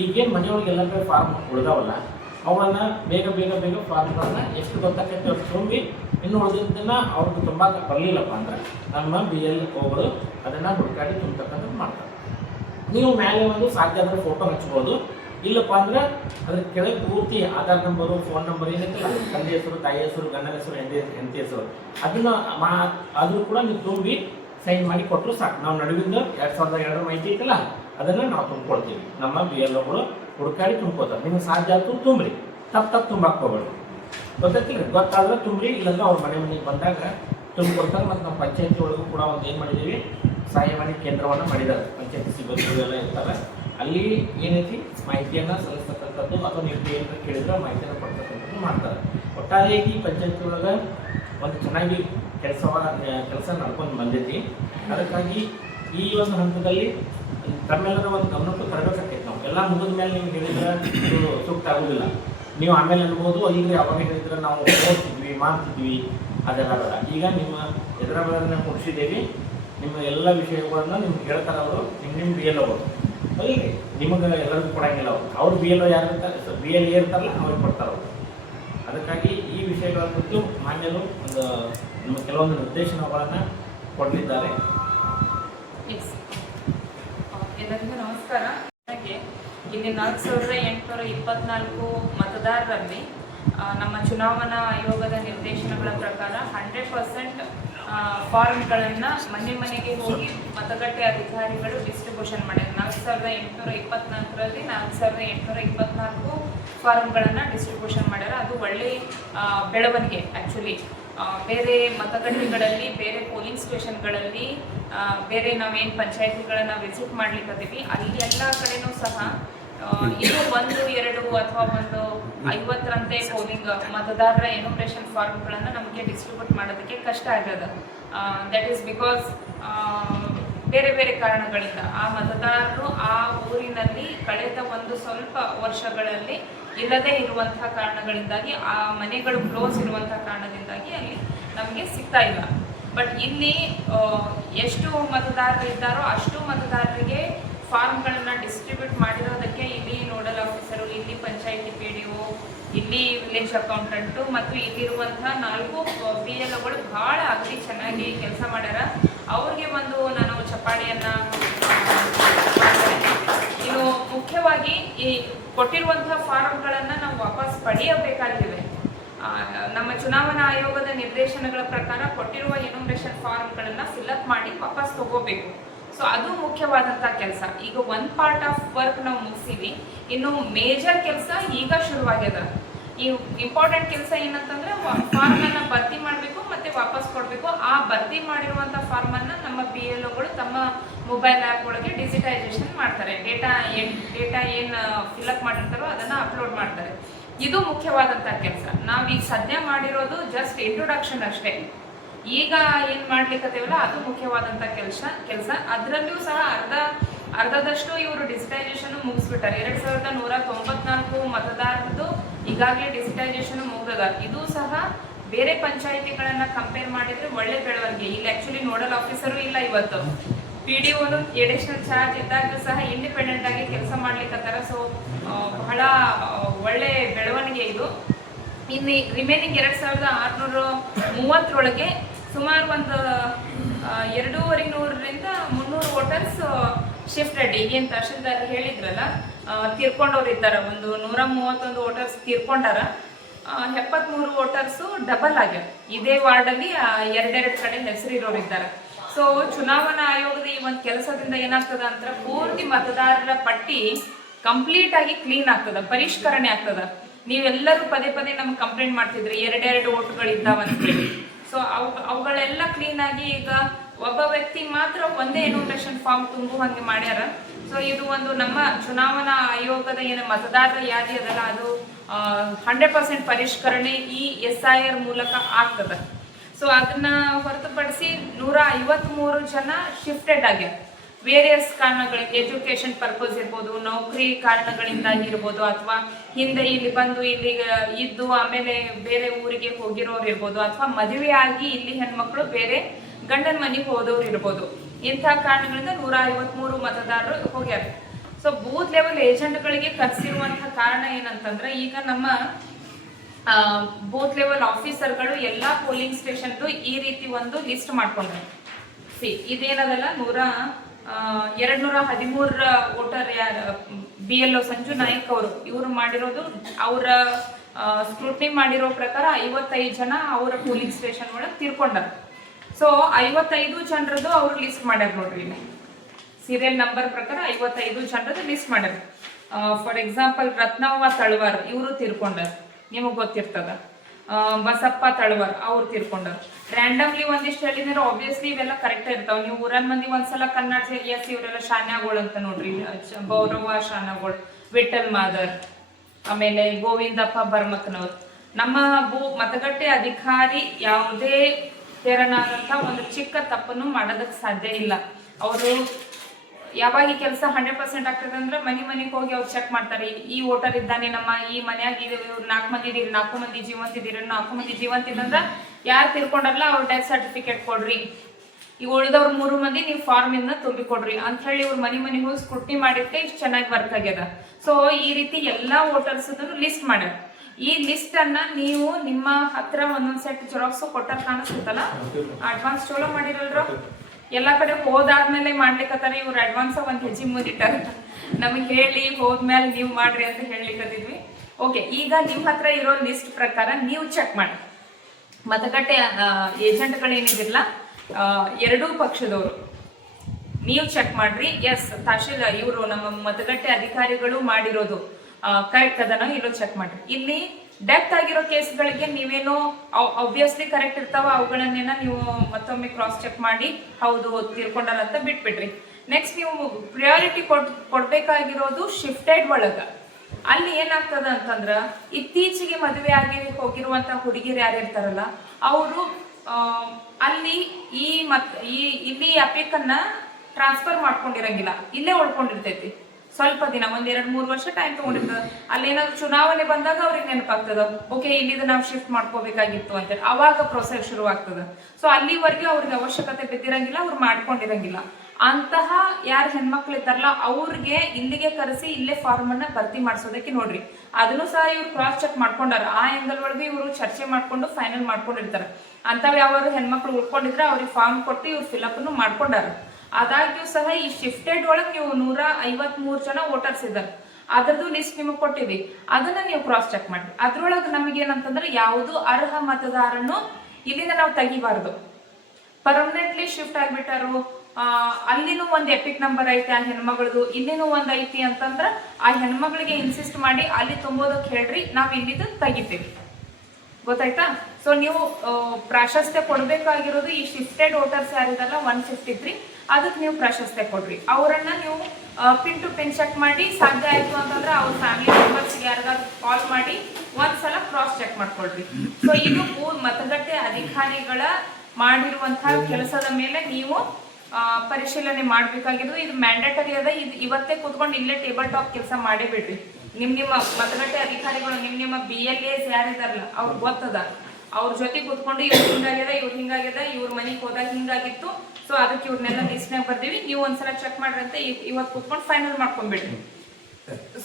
ಈಗೇನು ಮನೆಯೊಳಗೆ ಎಲ್ಲ ಕಡೆ ಫಾರ್ಮ್ ಉಳಿದಾವಲ್ಲ, ಅವುಗಳನ್ನ ಬೇಗ ಫಾರ್ಮ್ಗಳನ್ನ ಎಷ್ಟು ಗೊತ್ತಾಗೈತೆ ಅಷ್ಟು ತುಂಬಿ, ಇನ್ನು ಉಳಿದಿದ್ದನ್ನು ಅವ್ರಿಗೆ ತುಂಬ ಬರಲಿಲ್ಲಪ್ಪ ಅಂದ್ರೆ ನಮ್ಮ BLOಗಳು ಅದನ್ನು ಹುಡುಕಾಡಿ ತುಂಬತಕ್ಕಂಥದ್ದು ಮಾಡ್ತಾರೆ. ನೀವು ಮೇಲೆ ಒಂದು ಸಾಧ್ಯ ಆದರೆ ಫೋಟೋ ಹಚ್ಬೋದು. ಇಲ್ಲಪ್ಪ ಅಂದ್ರೆ ಅದ್ರ ಕೆಳಗೆ ಪೂರ್ತಿ ಆಧಾರ್ ನಂಬರು, ಫೋನ್ ನಂಬರ್ ಏನಿತ್ತಲ್ಲ, ತಂದೆ ಹೆಸರು, ತಾಯಿ ಹೆಸರು, ಗಂಡನ ಹೆಸರು, ಹೆಂಡತಿ ಹೆಸರು, ಅದನ್ನು ಆದರೂ ಕೂಡ ನೀವು ತುಂಬಿ ಸೈನ್ ಮಾಡಿ ಕೊಟ್ಟರು ಸಾಕು. ನಾವು ನಡುವಿಂದ 2002 ಮಾಹಿತಿ ಐತಲ್ಲ, ಅದನ್ನು ನಾವು ತುಂಬ್ಕೊಳ್ತೀವಿ. ನಮ್ಮ BLOಗಳು ಹುಡುಕಾಡಿ ತುಂಬ್ಕೋತಾರೆ. ನಿಮ್ಗೆ ಸಾಧ್ಯ ಆಯ್ತು ತುಂಬ್ರಿ, ತಪ್ಪು ತುಂಬಾಕೋಬೇಡ್ರಿ. ಗೊತ್ತಾಗ್ತಿಲ್ಲ, ಗೊತ್ತಾದ್ರೆ ತುಂಬ್ರಿ. ಇಲ್ಲಾಂದ್ರೆ ಅವ್ರ ಮನೆಗೆ ಬಂದಾಗ ತುಂಬಿಕೊಡ್ತಾರೆ. ಮತ್ತು ನಮ್ಮ ಪಂಚಾಯತಿ ಒಳಗೂ ಕೂಡ ಒಂದು ಏನು ಮಾಡಿದ್ದೀವಿ, ಸಹಾಯವಾಣಿ ಕೇಂದ್ರವನ್ನು ಮಾಡಿದ್ದಾರೆ. ಪಂಚಾಯತಿ ಸಿಬ್ಬಂದಿಗಳೆಲ್ಲ ಇರ್ತಾರೆ. ಅಲ್ಲಿ ಏನೈತಿ ಮಾಹಿತಿಯನ್ನು ಸಲ್ಲಿಸ್ತಕ್ಕಂಥದ್ದು, ಅಥವಾ ನೀವು ಏನಾದ್ರು ಕೇಳಿದ್ರೆ ಮಾಹಿತಿಯನ್ನು ಕೊಡ್ತಕ್ಕಂಥದ್ದು ಮಾಡ್ತಾರೆ. ಒಟ್ಟಾರೆಯಾಗಿ ಪಂಚಾಯತಿ ಒಳಗೆ ಒಂದು ಚೆನ್ನಾಗಿ ಕೆಲಸ ನಡ್ಕೊಂಡು ಬಂದೈತಿ. ಅದಕ್ಕಾಗಿ ಈ ಒಂದು ಹಂತದಲ್ಲಿ ತಮ್ಮೆಲ್ಲರ ಒಂದು ಗಮನಕ್ಕೂ ತರಬೇಕಾಗ್ತೈತೆ ನಾವು. ಎಲ್ಲ ಮುಗಿದ ಮೇಲೆ ನಿಮ್ಗೆ ಹೇಳಿದ್ರೆ ಇದು ಸೂಕ್ತ ಆಗೋದಿಲ್ಲ. ನೀವು ಆಮೇಲೆ ಅನ್ಬೋದು ಈಗ ಅವಾಗ ಹೇಳಿದ್ರೆ ನಾವು ಓದ್ತಿದ್ವಿ ಮಾಡ್ತಿದ್ವಿ ಅದೆಲ್ಲ ಬೇಡ. ಈಗ ನಿಮ್ಮ ಎದುರಾಗ ಮುಗಿಸಿದ್ದೇವೆ, ನಿಮ್ಮ ಎಲ್ಲ ವಿಷಯಗಳನ್ನ ನಿಮ್ಗೆ ಹೇಳ್ತಾರೆ ಅವರು, ನಿಮ್ಮ ಬಿ ಎಲ್ ಅವರು ಅಲ್ಲಿ ನಿಮಗೆ ಎಲ್ಲರಿಗೂ ಕೊಡಂಗಿಲ್ಲ. ಅವ್ರು ಬಿ ಎಲ್ ಯಾರು ಇರ್ತಾರೆ, ಬಿ ಎಲ್ ಇರ್ತಾರಲ್ಲ ಅವ್ರಿಗೆ ಕೊಡ್ತಾರೆ ಅವರು. ಅದಕ್ಕಾಗಿ ಈ ವಿಷಯಗಳ ಕುರಿತು ಮಾನ್ಯರು ಒಂದು ನಮ್ಮ ಕೆಲವೊಂದು ನಿರ್ದೇಶನಗಳನ್ನು ಕೊಡಲಿದ್ದಾರೆ. ಎಲ್ಲರಿಗೂ ನಮಸ್ಕಾರ. ಇಲ್ಲಿ 4824 ಮತದಾರರಲ್ಲಿ ನಮ್ಮ ಚುನಾವಣಾ ಆಯೋಗದ ನಿರ್ದೇಶನಗಳ ಪ್ರಕಾರ 100% ಫಾರ್ಮ್ಗಳನ್ನು ಮನೆ ಮನೆಗೆ ಹೋಗಿ ಮತಗಟ್ಟೆ ಅಧಿಕಾರಿಗಳು ಡಿಸ್ಟ್ರಿಬ್ಯೂಷನ್ ಮಾಡಿದ್ದಾರೆ. 4824ರಲ್ಲಿ 4824 ಫಾರ್ಮ್ಗಳನ್ನು ಡಿಸ್ಟ್ರಿಬ್ಯೂಷನ್ ಮಾಡ್ಯಾರ. ಅದು ಒಳ್ಳೆಯ ಬೆಳವಣಿಗೆ. ಆ್ಯಕ್ಚುಲಿ ಬೇರೆ ಮತಗಟ್ಟೆಗಳಲ್ಲಿ, ಬೇರೆ ಪೋಲಿಂಗ್ ಸ್ಟೇಷನ್ಗಳಲ್ಲಿ, ಬೇರೆ ನಾವೇನು ಪಂಚಾಯತಿಗಳನ್ನು ವಿಸಿಟ್ ಮಾಡ್ಲಿಕ್ಕತ್ತೀವಿ ಅಲ್ಲಿ ಎಲ್ಲ ಕಡೆನೂ ಸಹ ಇದು 1, 2 ಅಥವಾ 50ರಂತೆ ಪೋಲಿಂಗ್ ಮತದಾರರ ಎನ್ಯುಮರೇಷನ್ ಫಾರ್ಮ್ಗಳನ್ನು ನಮಗೆ ಡಿಸ್ಟ್ರಿಬ್ಯೂಟ್ ಮಾಡೋದಕ್ಕೆ ಕಷ್ಟ ಆಗ್ಯದ. ದಟ್ ಈಸ್ ಬಿಕಾಸ್ ಬೇರೆ ಬೇರೆ ಕಾರಣಗಳಿಂದ ಆ ಮತದಾರರು ಆ ಊರಿನಲ್ಲಿ ಕಳೆದ ಒಂದು ಸ್ವಲ್ಪ ವರ್ಷಗಳಲ್ಲಿ ಇಲ್ಲದೇ ಇರುವಂತಹ ಕಾರಣಗಳಿಂದಾಗಿ, ಆ ಮನೆಗಳು ಕ್ಲೋಸ್ ಇರುವಂತಹ ಕಾರಣದಿಂದಾಗಿ ಅಲ್ಲಿ ನಮಗೆ ಸಿಗ್ತಾ ಇಲ್ಲ. ಬಟ್ ಇಲ್ಲಿ ಎಷ್ಟು ಮತದಾರರು ಇದ್ದಾರೋ ಅಷ್ಟು ಮತದಾರರಿಗೆ ಫಾರ್ಮ್ಗಳನ್ನು ಡಿಸ್ಟ್ರಿಬ್ಯೂಟ್ ಮಾಡಿರೋದಕ್ಕೆ ಇಲ್ಲಿ ನೋಡಲ್ ಆಫೀಸರು, ಇಲ್ಲಿ ಪಂಚಾಯಿತಿ PDO, ಇಲ್ಲಿ ವಿಲೇಜ್ ಅಕೌಂಟೆಂಟು ಮತ್ತು ಇಲ್ಲಿರುವಂತಹ 4 BLOಗಳು ಭಾಳ ಅಗದಿ ಚೆನ್ನಾಗಿ ಕೆಲಸ ಮಾಡ್ಯಾರ. ಅವ್ರಿಗೆ ನಾನು ಚಪ್ಪಾಳೆಯನ್ನು ಇನ್ನು ಮುಖ್ಯವಾಗಿ ಈ ಕೊಟ್ಟಿರುವಂತಹ ಫಾರ್ಮ್ಗಳನ್ನು ನಾವು ವಾಪಸ್ ಪಡೆಯಬೇಕಾಗಿವೆ. ನಮ್ಮ ಚುನಾವಣಾ ಆಯೋಗದ ನಿರ್ದೇಶನಗಳ ಪ್ರಕಾರ ಕೊಟ್ಟಿರುವ ಎನ್ಯುಮರೇಷನ್ ಫಾರ್ಮ್ಗಳನ್ನು ಫಿಲ್ಅಪ್ ಮಾಡಿ ವಾಪಸ್ ತಗೋಬೇಕು. ಸೊ ಅದು ಮುಖ್ಯವಾದಂಥ ಕೆಲಸ. ಈಗ ಒಂದು ಪಾರ್ಟ್ ಆಫ್ ವರ್ಕ್ ನಾವು ಮುಗಿಸಿವಿ, ಇನ್ನು ಮೇಜರ್ ಕೆಲಸ ಈಗ ಶುರುವಾಗ್ಯದ. ಈ ಇಂಪಾರ್ಟೆಂಟ್ ಕೆಲಸ ಏನಂತಂದ್ರೆ ಫಾರ್ಮನ್ನು ಭರ್ತಿ ಮಾಡಬೇಕು ಮತ್ತೆ ವಾಪಸ್ ಕೊಡಬೇಕು. ಆ ಭರ್ತಿ ಮಾಡಿರುವಂಥ ಫಾರ್ಮನ್ನು ನಮ್ಮ BLOಗಳು ತಮ್ಮ ಮೊಬೈಲ್ ಆ್ಯಪ್ ಒಳಗೆ ಡಿಜಿಟೈಸೇಷನ್ ಮಾಡ್ತಾರೆ. ಡೇಟಾ ಏನು ಫಿಲ್ಅಪ್ ಮಾಡಿರ್ತಾರೋ ಅದನ್ನು ಅಪ್ಲೋಡ್ ಮಾಡ್ತಾರೆ. ಇದು ಮುಖ್ಯವಾದಂಥ ಕೆಲಸ. ನಾವೀಗ ಸದ್ಯ ಮಾಡಿರೋದು ಜಸ್ಟ್ ಇಂಟ್ರೊಡಕ್ಷನ್ ಅಷ್ಟೇ. ಈಗ ಏನು ಮಾಡ್ಲಿಕ್ಕತ್ತೇವಲ್ಲ ಅದು ಮುಖ್ಯವಾದಂಥ ಕೆಲಸ. ಅದರಲ್ಲೂ ಸಹ ಅರ್ಧದಷ್ಟು ಇವರು ಡಿಜಿಟೈಸೇಷನ್ ಮುಗಿಸ್ಬಿಟ್ಟಾರೆ. 2194 ಮತದಾರರದ್ದು ಈಗಾಗಲೇ ಡಿಜಿಟೈಸೇಷನ್ ಮುಗಿದ. ಇದು ಸಹ ಬೇರೆ ಪಂಚಾಯಿತಿಗಳನ್ನು ಕಂಪೇರ್ ಮಾಡಿದರೆ ಒಳ್ಳೆ ಬೆಳವಣಿಗೆ. ಇಲ್ಲಿ ಆ್ಯಕ್ಚುಲಿ ನೋಡಲ್ ಆಫೀಸರು ಇಲ್ಲ, ಇವತ್ತು PDOನು ಎಡಿಷನಲ್ ಚಾರ್ಜ್ ಇದ್ದಾಗ ಸಹ ಇಂಡಿಪೆಂಡೆಂಟ್ ಆಗಿ ಕೆಲಸ ಮಾಡ್ಲಿಕ್ಕತ್ತಾರ. ಸೊ ಬಹಳ ಒಳ್ಳೆ ಬೆಳವಣಿಗೆ ಇದು. ಇನ್ನು ರಿಮೈನಿಂಗ್ 2630 ಸುಮಾರು ಒಂದು 250ರಿಂದ 300 ವೋಟರ್ಸ್ ಶಿಫ್ಟೆಡ್. ಈಗೇನು ತಹಶೀಲ್ದಾರ್ ಹೇಳಿದ್ರಲ್ಲ, ತೀರ್ಕೊಂಡವ್ರು ಇದ್ದಾರೆ. 131 ವೋಟರ್ಸ್ ತೀರ್ಕೊಂಡಾರ, 73 ವೋಟರ್ಸು ಡಬಲ್ ಆಗ್ಯಾರ. ಇದೇ ವಾರ್ಡಲ್ಲಿ 2 ಕಡೆ ಹೆಸರಿರೋರು ಇದ್ದಾರೆ. ಸೊ ಚುನಾವಣಾ ಆಯೋಗದ ಈ ಒಂದು ಕೆಲಸದಿಂದ ಏನಾಗ್ತದ ಅಂತ ಪೂರ್ತಿ ಮತದಾರರ ಪಟ್ಟಿ ಕಂಪ್ಲೀಟ್ ಆಗಿ ಕ್ಲೀನ್ ಆಗ್ತದ, ಪರಿಷ್ಕರಣೆ ಆಗ್ತದ. ನೀವೆಲ್ಲರೂ ಪದೇ ನಮ್ಗೆ ಕಂಪ್ಲೇಂಟ್ ಮಾಡ್ತಿದ್ರಿ 2 ವೋಟ್ಗಳಿದ್ದಾವಂತೇಳಿ. ಸೊ ಅವುಗಳೆಲ್ಲ ಕ್ಲೀನ್ ಆಗಿ ಈಗ ಒಬ್ಬ ವ್ಯಕ್ತಿ ಮಾತ್ರ ಒಂದೇ ಎನ್ಯುಮರೇಷನ್ ಫಾರ್ಮ್ ತುಂಬುವಂಗೆ ಮಾಡ್ಯಾರ. ಸೊ ಇದು ಒಂದು ನಮ್ಮ ಚುನಾವಣಾ ಆಯೋಗದ ಏನು ಮತದಾರರ ಯಾದಿ ಅದಲ್ಲ, ಅದು 100% ಪರಿಷ್ಕರಣೆ ಈ SIR ಮೂಲಕ ಆಗ್ತದೆ. ಸೊ ಅದನ್ನ ಹೊರತುಪಡಿಸಿ 153 ಜನ ಶಿಫ್ಟೆಡ್ ಆಗ್ಯಾರ. ವೇರಿಯಸ್ ಕಾರಣಗಳಿಂದ, ಎಜುಕೇಷನ್ ಪರ್ಪಸ್ ಇರ್ಬೋದು, ನೌಕರಿ ಕಾರಣಗಳಿಂದಾಗಿ ಇರ್ಬೋದು, ಅಥವಾ ಹಿಂದೆ ಇಲ್ಲಿ ಬಂದು ಇಲ್ಲಿಗೆ ಇದ್ದು ಆಮೇಲೆ ಬೇರೆ ಊರಿಗೆ ಹೋಗಿರೋರು ಇರ್ಬೋದು, ಅಥವಾ ಮದುವೆ ಆಗಿ ಇಲ್ಲಿ ಹೆಣ್ಮಕ್ಳು ಬೇರೆ ಗಂಡನ ಮನೆಗೆ ಹೋದವ್ರು ಇರ್ಬೋದು. ಇಂಥ ಕಾರಣಗಳಿಂದ 153 ಮತದಾರರು ಹೋಗ್ಯಾರ. ಸೊ ಬೂತ್ ಲೆವೆಲ್ ಏಜೆಂಟ್ಗಳಿಗೆ ಕರೆಸಿರುವಂತಹ ಕಾರಣ ಏನಂತಂದ್ರೆ, ಈಗ ನಮ್ಮ ಬೂತ್ ಲೆವೆಲ್ ಆಫೀಸರ್ಗಳು ಎಲ್ಲ ಪೋಲಿಂಗ್ ಸ್ಟೇಷನ್ದು ಈ ರೀತಿ ಒಂದು ಲಿಸ್ಟ್ ಮಾಡ್ಕೊಂಡ್ರೆ, ಇದೇನದಲ್ಲ 213 ವೋಟರ್ BLO ಸಂಜು ನಾಯಕ್ ಇವರು ಮಾಡಿರೋದು. ಅವರ ಸ್ಕ್ರೂಟ್ನಿ ಮಾಡಿರೋ ಪ್ರಕಾರ 55 ಜನ ಅವರ ಪೋಲಿಂಗ್ ಸ್ಟೇಷನ್ ಒಳಗೆ ತೀರ್ಕೊಂಡಾರ. ಸೊ 55 ಜನರದ್ದು ಅವರು ಲಿಸ್ಟ್ ಮಾಡ್ಯಾರ ನೋಡ್ರಿ. ಇಲ್ಲಿ ಸೀರಿಯಲ್ ನಂಬರ್ ಪ್ರಕಾರ 55 ಜನರದ್ದು ಲಿಸ್ಟ್ ಮಾಡ್ಯಾರ. ಫಾರ್ ಎಕ್ಸಾಂಪಲ್ ರತ್ನವ್ವ ತಳವಾರ್ ಇವರು ತೀರ್ಕೊಂಡಾರ, ನಿಮಗೆ ಗೊತ್ತಿರ್ತದ. ಬಸಪ್ಪ ತಳವಾರ್ ಅವ್ರು ತೀರ್ಕೊಂಡಾರ. ರ್ಯಾಂಡಮ್ಲಿ ಒಂದಿಷ್ಟು ಹೇಳಿದ್ರೆ ಆಬ್ವಿಯಸ್ಲಿ ಇವೆಲ್ಲ ಕರೆಕ್ಟ್ ಇರ್ತಾವ. ನೀವು ಊರನ್ ಮಂದಿ ಒಂದ್ಸಲ ಕನ್ನಡ ಎಸ್ ಇವರೆಲ್ಲ ಶಾನ್ಯಾಗಳು ಅಂತ ನೋಡ್ರಿ, ಗೌರವ ಶಾನಗಳು, ವಿಠಲ್ ಮಾದರ್, ಆಮೇಲೆ ಗೋವಿಂದಪ್ಪ ಬರ್ಮಕ್ನವ್ರು. ನಮ್ಮ ಮತಗಟ್ಟೆ ಅಧಿಕಾರಿ ಯಾವುದೇ ತೆರನಾದಂಥ ಒಂದು ಚಿಕ್ಕ ತಪ್ಪನ್ನು ಮಾಡೋದಕ್ಕೆ ಸಾಧ್ಯ ಇಲ್ಲ. ಅವರು ಯಾವಾಗ ಈ ಕೆಲಸ 100% ಆಗ್ತದೆ ಅಂದ್ರೆ ಮನೆಗೆ ಹೋಗಿ ಅವ್ರು ಚೆಕ್ ಮಾಡ್ತಾರೆ, ಈ ವೋಟರ್ ಇದ್ದಾನೆ ನಮ್ಮ ಈ ಮನ್ಯಾಗ, ಇವ್ರು 4 ಮಂದಿ ಇದೀರಿ, 4 ಮಂದಿ ಜೀವಂತ ಇದೀರಿ, 4 ಮಂದಿ ಜೀವಂತ ಇದಂದ್ರೆ ಯಾರು ತಿರ್ಕೊಂಡಾರಲ್ಲ ಅವ್ರ ಡೆತ್ ಸರ್ಟಿಫಿಕೇಟ್ ಕೊಡ್ರಿ, ಈಗ ಉಳಿದವ್ರು 3 ಮಂದಿ ನೀವು ಫಾರ್ಮ್ ಇಂದ ತುಂಬಿಕೊಡ್ರಿ ಅಂತ ಹೇಳಿ ಇವ್ರು ಮನೆಗೆ ಹೋಗಿ ಸ್ಕ್ರೂಟಿನಿ ಮಾಡಿದ್ರೆ ಇಷ್ಟು ಚೆನ್ನಾಗಿ ವರ್ಕ್ ಆಗ್ಯದ. ಸೊ ಈ ರೀತಿ ಎಲ್ಲಾ ವೋಟರ್ಸ್ ಲಿಸ್ಟ್ ಮಾಡ್ಯಾರ. ಈ ಲಿಸ್ಟ್ ಅನ್ನ ನೀವು ನಿಮ್ಮ ಹತ್ರ ಒಂದೊಂದ್ ಸೆಟ್ ಜೆರಾಕ್ಸ್ ಕೊಟ್ಟಾರ ಕಾಣಿಸ್ತಲ್ಲ, ಅಡ್ವಾನ್ಸ್ ಚಲೋ ಮಾಡಿರಲ್ರ. ಎಲ್ಲಾ ಕಡೆ ಹೋದಾದ್ಮೇಲೆ ಮಾಡ್ಲಿಕ್ಕತ್ತಾರ ಇವ್ರು, ಅಡ್ವಾನ್ಸ್ ಒಂದ್ ಹೆಜ್ಜೆ ಮುಂದಿಟ್ಟಾರ, ನಮಗೆ ಹೇಳಿ ಹೋದ್ಮೇಲೆ ನೀವು ಮಾಡ್ರಿ ಅಂತ ಹೇಳಲಿಕ್ಕತ್ತಿದ್ವಿ. ಓಕೆ, ಈಗ ನಿಮ್ ಹತ್ರ ಇರೋ ಲಿಸ್ಟ್ ಪ್ರಕಾರ ನೀವು ಚೆಕ್ ಮಾಡಿ. ಮತಗಟ್ಟೆ ಏಜೆಂಟ್ಗಳೇನಿದಿರಲ್ಲ, ಎರಡೂ ಪಕ್ಷದವರು ನೀವು ಚೆಕ್ ಮಾಡ್ರಿ. ಎಸ್, ತಹಶೀಲ್ ಇವರು ನಮ್ಮ ಮತಗಟ್ಟೆ ಅಧಿಕಾರಿಗಳು ಮಾಡಿರೋದು ಕರೆಕ್ಟ್ ಅದನೋ ಇಲ್ಲೋ ಚೆಕ್ ಮಾಡ್ರಿ. ಇಲ್ಲಿ ಡೆತ್ ಆಗಿರೋ ಕೇಸ್ಗಳಿಗೆ ನೀವೇನೋ ಆಬ್ವಿಯಸ್ಲಿ ಕರೆಕ್ಟ್ ಇರ್ತಾವ, ಅವುಗಳನ್ನೇನ ನೀವು ಮತ್ತೊಮ್ಮೆ ಕ್ರಾಸ್ ಚೆಕ್ ಮಾಡಿ ಹೌದು ತೀರ್ಕೊಂಡಾರ ಅಂತ ಬಿಟ್ಬಿಡ್ರಿ. ನೆಕ್ಸ್ಟ್ ನೀವು ಪ್ರಿಯಾರಿಟಿ ಕೊಡ್ಬೇಕಾಗಿರೋದು ಶಿಫ್ಟೆಡ್ ಒಳಗ. ಅಲ್ಲಿ ಏನಾಗ್ತದ ಅಂತಂದ್ರ ಇತ್ತೀಚೆಗೆ ಮದುವೆ ಆಗಿ ಹೋಗಿರುವಂತ ಹುಡುಗಿರು ಯಾರು ಇರ್ತಾರಲ್ಲ ಅವರು ಅಲ್ಲಿ ಇಲ್ಲಿ ಅಪೇಕನ್ನ ಟ್ರಾನ್ಸ್ಫರ್ ಮಾಡ್ಕೊಂಡಿರಂಗಿಲ್ಲ, ಇಲ್ಲೇ ಉಳ್ಕೊಂಡಿರ್ತೈತಿ ಸ್ವಲ್ಪ ದಿನ, 1-2-3 ವರ್ಷ ಟೈಮ್ ತಗೊಂಡಿರ್ತದ. ಅಲ್ಲೇನಾದ್ರು ಚುನಾವಣೆ ಬಂದಾಗ ಅವ್ರಿಗೆ ನೆನಪಾಗ್ತದ, ಓಕೆ ಇಲ್ಲಿದು ನಾವು ಶಿಫ್ಟ್ ಮಾಡ್ಕೋಬೇಕಾಗಿತ್ತು ಅಂತೇಳಿ, ಅವಾಗ ಪ್ರೊಸೆಸ್ ಶುರು ಆಗ್ತದ. ಸೊ ಅಲ್ಲಿವರೆಗೂ ಅವ್ರಿಗೆ ಅವಶ್ಯಕತೆ ಬಿದ್ದಿರಂಗಿಲ್ಲ, ಅವ್ರು ಮಾಡ್ಕೊಂಡಿರಂಗಿಲ್ಲ. ಅಂತಹ ಯಾರು ಹೆಣ್ಮಕ್ಳು ಇದ್ದಾರಲ್ಲ ಅವ್ರಿಗೆ ಇಲ್ಲಿಗೆ ಕರೆಸಿ ಇಲ್ಲೇ ಫಾರ್ಮ್ ಅನ್ನ ಭರ್ತಿ ಮಾಡಿಸೋದಕ್ಕೆ ನೋಡ್ರಿ. ಅದನ್ನು ಸಹ ಇವ್ರು ಕ್ರಾಸ್ ಚೆಕ್ ಮಾಡ್ಕೊಂಡಾರ, ಆ ಆಂಗಲ್ ಒಳಗೆ ಇವರು ಚರ್ಚೆ ಮಾಡ್ಕೊಂಡು ಫೈನಲ್ ಮಾಡ್ಕೊಂಡಿರ್ತಾರೆ. ಅಂತಾವ್ ಯಾರು ಹೆಣ್ಮಕ್ಳು ಉಳ್ಕೊಂಡಿದ್ರೆ ಅವ್ರಿಗೆ ಫಾರ್ಮ್ ಕೊಟ್ಟು ಇವ್ರು ಫಿಲ್ಅಪ್ ಮಾಡ್ಕೊಂಡಾರ. ಆದಾಗ್ಯೂ ಸಹ ಈ ಶಿಫ್ಟೆಡ್ ಒಳಗೆ ನೀವು 153 ಜನ ವೋಟರ್ಸ್ ಇದ್ದಾರೆ, ಅದ್ರದ್ದು ಲಿಸ್ಟ್ ನಿಮಗೆ ಕೊಟ್ಟಿವಿ, ಅದನ್ನ ನೀವು ಕ್ರಾಸ್ ಚೆಕ್ ಮಾಡಿ. ಅದ್ರೊಳಗೆ ನಮಗೇನಂತಂದ್ರೆ ಯಾವುದು ಅರ್ಹ ಮತದಾರನು ಇಲ್ಲಿಂದ ನಾವು ತೆಗಿಬಾರ್ದು. ಪರ್ಮನೆಂಟ್ಲಿ ಶಿಫ್ಟ್ ಆಗ್ಬಿಟ್ಟಾರು, ಅಲ್ಲಿನೂ ಒಂದು ಎಪಿಕ್ ನಂಬರ್ ಐತಿ ಆ ಹೆಣ್ಮಗಳದು, ಇಲ್ಲಿನೂ ಒಂದ್ ಐತಿ ಅಂತಂದ್ರ ಆ ಹೆಣ್ಮಗಳಿಗೆ ಇನ್ಸಿಸ್ಟ್ ಮಾಡಿ ಅಲ್ಲಿ ತುಂಬೋದಕ್ಕೆ ಹೇಳ್ರಿ, ನಾವ್ ಇಲ್ಲಿದ್ದು ತೆಗಿತೀವಿ. ಗೊತ್ತಾಯ್ತಾ? ಸೊ ನೀವು ಪ್ರಾಶಸ್ತ್ಯ ಕೊಡ್ಬೇಕಾಗಿರೋದು ಈ ಶಿಫ್ಟೆಡ್ ವೋಟರ್ಸ್ ಯಾರಿದಾರಲ್ಲ 153, ಅದಕ್ಕೆ ನೀವು ಪ್ರಾಶಸ್ತ್ಯ ಕೊಡ್ರಿ. ಅವರನ್ನ ನೀವು ಪಿನ್ ಟು ಪಿನ್ ಚೆಕ್ ಮಾಡಿ, ಸಾಧ್ಯ ಆಯ್ತು ಅಂತಂದ್ರೆ ಅವ್ರ ಫ್ಯಾಮಿಲಿ ಮೆಂಬರ್ಸ್ ಯಾರಿಗಾದ್ರು ಕಾಲ್ ಮಾಡಿ ಒಂದ್ಸಲ ಕ್ರಾಸ್ ಚೆಕ್ ಮಾಡ್ಕೊಳ್ರಿ. ಸೊ ಇದು ಮತಗಟ್ಟೆ ಅಧಿಕಾರಿಗಳ ಮಾಡಿರುವಂತಹ ಕೆಲಸದ ಮೇಲೆ ನೀವು ಪರಿಶೀಲನೆ ಮಾಡ್ಬೇಕಾಗಿರೋದು. ಇದು ಮ್ಯಾಂಡೇಟರಿ ಅದ. ಇದು ಇವತ್ತೇ ಕೂತ್ಕೊಂಡು ಇಲ್ಲೇ ಟೇಬಲ್ ಟಾಪ್ ಕೆಲಸ ಮಾಡೇ ಬಿಡ್ರಿ. ನಿಮ್ಮ ಮತಗಟ್ಟೆ ಅಧಿಕಾರಿಗಳು ನಿಮ್ಮ BLAs ಯಾರಿದಾರಲ್ಲ ಅವ್ರಿಗೆ ಗೊತ್ತದ, ಅವ್ರ ಜೊತೆ ಕೂತ್ಕೊಂಡು ಇವ್ರು ಹಿಂಗಾಗ್ಯದ, ಇವ್ರ ಮನೆಗೆ ಹೋದಾಗ ಹಿಂಗಾಗಿತ್ತು, ಸೊ ಅದಕ್ಕೆ ಇವ್ರನ್ನೆಲ್ಲ ಲಿಸ್ಟ್ನಾಗ ಬರ್ದೀವಿ, ನೀವು ಒಂದ್ಸಲ ಚೆಕ್ ಮಾಡ್ರಿ ಅಂತ ಇವತ್ತು ಕೂತ್ಕೊಂಡು ಫೈನಲ್ ಮಾಡ್ಕೊಂಡ್ಬಿಡ್ರಿ.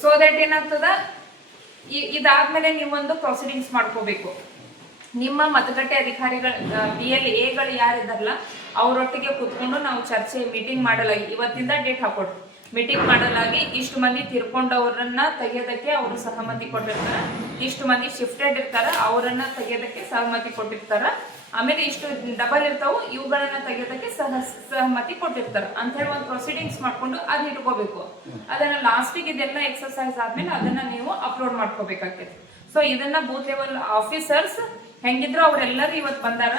ಸೊ ದಟ್ ಏನಾಗ್ತದ, ಇದಾದ್ಮೇಲೆ ನೀವೊಂದು ಪ್ರೊಸೀಡಿಂಗ್ಸ್ ಮಾಡ್ಕೋಬೇಕು. ನಿಮ್ಮ ಮತಗಟ್ಟೆ ಅಧಿಕಾರಿಗಳ BLAಗಳು ಯಾರಿದಾರಲ್ಲ ಅವರೊಟ್ಟಿಗೆ ಕೂತ್ಕೊಂಡು ನಾವು ಚರ್ಚೆ ಮೀಟಿಂಗ್ ಮಾಡಲಾಗಿ, ಇವತ್ತಿಂದ ಡೇಟ್ ಹಾಕೊಡ್ರಿ, ಮೀಟಿಂಗ್ ಮಾಡಲಾಗಿ ಇಷ್ಟು ಮಂದಿ ತೀರ್ಕೊಂಡವ್ರನ್ನ ತೆಗೆಯೋದಕ್ಕೆ ಅವರು ಸಹಮತಿ ಕೊಟ್ಟಿರ್ತಾರ, ಇಷ್ಟು ಮಂದಿ ಶಿಫ್ಟೆಡ್ ಇರ್ತಾರ ಅವರನ್ನ ತೆಗೆಯೋದಕ್ಕೆ ಸಹಮತಿ ಕೊಟ್ಟಿರ್ತಾರ, ಆಮೇಲೆ ಇಷ್ಟು ಡಬಲ್ ಇರ್ತಾವು ಇವುಗಳನ್ನ ತೆಗೆಯೋದಕ್ಕೆ ಸಹಮತಿ ಕೊಟ್ಟಿರ್ತಾರ ಅಂತ ಹೇಳಿ ಒಂದು ಪ್ರೊಸೀಡಿಂಗ್ಸ್ ಮಾಡ್ಕೊಂಡು ಅದನ್ನ ಇಟ್ಕೋಬೇಕು. ಅದನ್ನ ಲಾಸ್ಟಿಗೆ ಇದೆಲ್ಲ ಎಕ್ಸರ್ಸೈಸ್ ಆದ್ಮೇಲೆ ಅದನ್ನ ನೀವು ಅಪ್ಲೋಡ್ ಮಾಡ್ಕೋಬೇಕಾಗ್ತೈತಿ. ಸೊ ಇದನ್ನ ಬೂತ್ ಲೆವೆಲ್ ಆಫೀಸರ್ಸ್ ಹೆಂಗಿದ್ರು ಅವರೆಲ್ಲರೂ ಇವತ್ತು ಬಂದಾರ,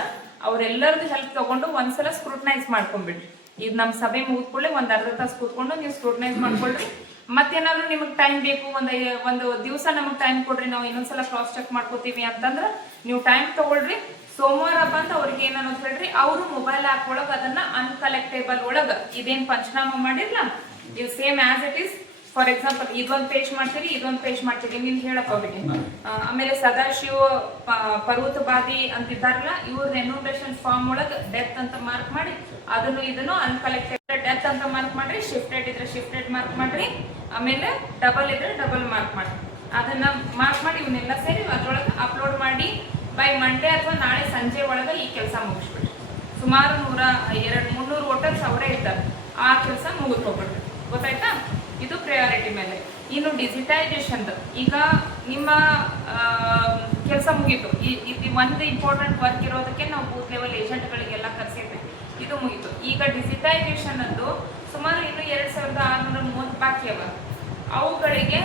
ಅವರೆಲ್ಲರದು ಹೆಲ್ಪ್ ತಗೊಂಡು ಒಂದ್ಸಲ ಸ್ಕ್ರೂಟನೈಸ್ ಮಾಡ್ಕೊಂಡ್ಬಿಡ್ರಿ. ಇದು ನಮ್ಮ ಸಭೆ ಮುಗಿದ್ಕೊಳ್ಳಿ ಒಂದ್ ಅರ್ಧ ತಾಸು ಕೂತ್ಕೊಂಡು ನೀವು ಸ್ಕ್ರೂಟನೈಸ್ ಮಾಡ್ಕೊಳ್ರಿ. ಮತ್ತೇನಾದ್ರು ನಿಮಗೆ ಟೈಮ್ ಬೇಕು, ಒಂದು ದಿವಸ ನಮಗೆ ಟೈಮ್ ಕೊಡ್ರಿ, ನಾವು ಇನ್ನೊಂದ್ಸಲ ಕ್ರಾಸ್ ಚೆಕ್ ಮಾಡ್ಕೋತೀವಿ ಅಂತಂದ್ರೆ ನೀವು ಟೈಮ್ ತಗೊಳ್ರಿ. ಸೋಮವಾರ ಬಂದು ಅವ್ರಿಗೆ ಏನನ್ನೋದು ಹೇಳ್ರಿ, ಅವರು ಮೊಬೈಲ್ ಆ್ಯಪ್ ಒಳಗೆ ಅದನ್ನ ಅನ್ಕಲೆಕ್ಟೇಬಲ್ ಒಳಗೆ ಇದೇನು ಪಂಚನಾಮ ಮಾಡಿರ್ಲ ನೀವು same as it is, for example ಇದೊಂದು ಪೇಜ್ ಮಾಡ್ತೀರಿ, ಇದೊಂದು ಪೇಜ್ ಮಾಡ್ತೀರಿ, ನೀವು ಹೇಳಕ್ ಅವ್ರಿಗೆ. ಆಮೇಲೆ ಸದಾಶಿವ ಪರ್ವತಬಾದಿ ಅಂತಿದ್ದಾರಲ್ಲ, ಇವ್ರ ಎನ್ಯುಮರೇಷನ್ ಫಾರ್ಮ್ ಒಳಗೆ ಡೆತ್ ಅಂತ ಮಾರ್ಕ್ ಮಾಡಿ, ಅದನ್ನು ಇದನ್ನು ಅನ್ಕಲೆಕ್ಟೆಡ್ ಡೆತ್ ಅಂತ ಮಾರ್ಕ್ ಮಾಡ್ರಿ, ಶಿಫ್ಟೆಡ್ ಇದ್ರೆ ಶಿಫ್ಟೆಡ್ ಮಾರ್ಕ್ ಮಾಡ್ರಿ, ಆಮೇಲೆ ಡಬಲ್ ಇದ್ರೆ ಡಬಲ್ ಮಾರ್ಕ್ ಮಾಡಿ, ಅದನ್ನ ಮಾರ್ಕ್ ಮಾಡಿ ಇವನ್ನೆಲ್ಲ ಸೇರಿ ಅದ್ರೊಳಗೆ ಅಪ್ಲೋಡ್ ಮಾಡಿ ಬೈ ಮಂಡೇ ಅಥವಾ ನಾಳೆ ಸಂಜೆ ಒಳಗೆ ಈ ಕೆಲಸ ಮುಗಿಸ್ಬಿಡ್ರಿ. ಸುಮಾರು 300 ವೋಟರ್ಸ್ ಅವರೇ ಇರ್ತಾರೆ, ಆ ಕೆಲಸ ಮುಗಿಸ್ಕೊಬಿಡ್ರಿ. ಗೊತ್ತಾಯ್ತಾ? ಇದು ಪ್ರಯಾರಿಟಿ ಮೇಲೆ. ಇನ್ನು ಡಿಜಿಟೈಸೇಷನ್, ಈಗ ನಿಮ್ಮ ಕೆಲಸ ಮುಗೀತು, ಇದು ಒಂದು ಇಂಪಾರ್ಟೆಂಟ್ ವರ್ಕ್ ಇರೋದಕ್ಕೆ ನಾವು ಬೂತ್ ಲೆವೆಲ್ ಏಜೆಂಟ್ಗಳಿಗೆಲ್ಲ ಕರೆಸಿದ್ವಿ, ಇದು ಮುಗೀತು. ಈಗ ಡಿಜಿಟೈಸೇಷನ್ ಅಂದು ಸುಮಾರು ಇನ್ನು 2630 ಬಾಕಿ ಅವ. ಅವುಗಳಿಗೆ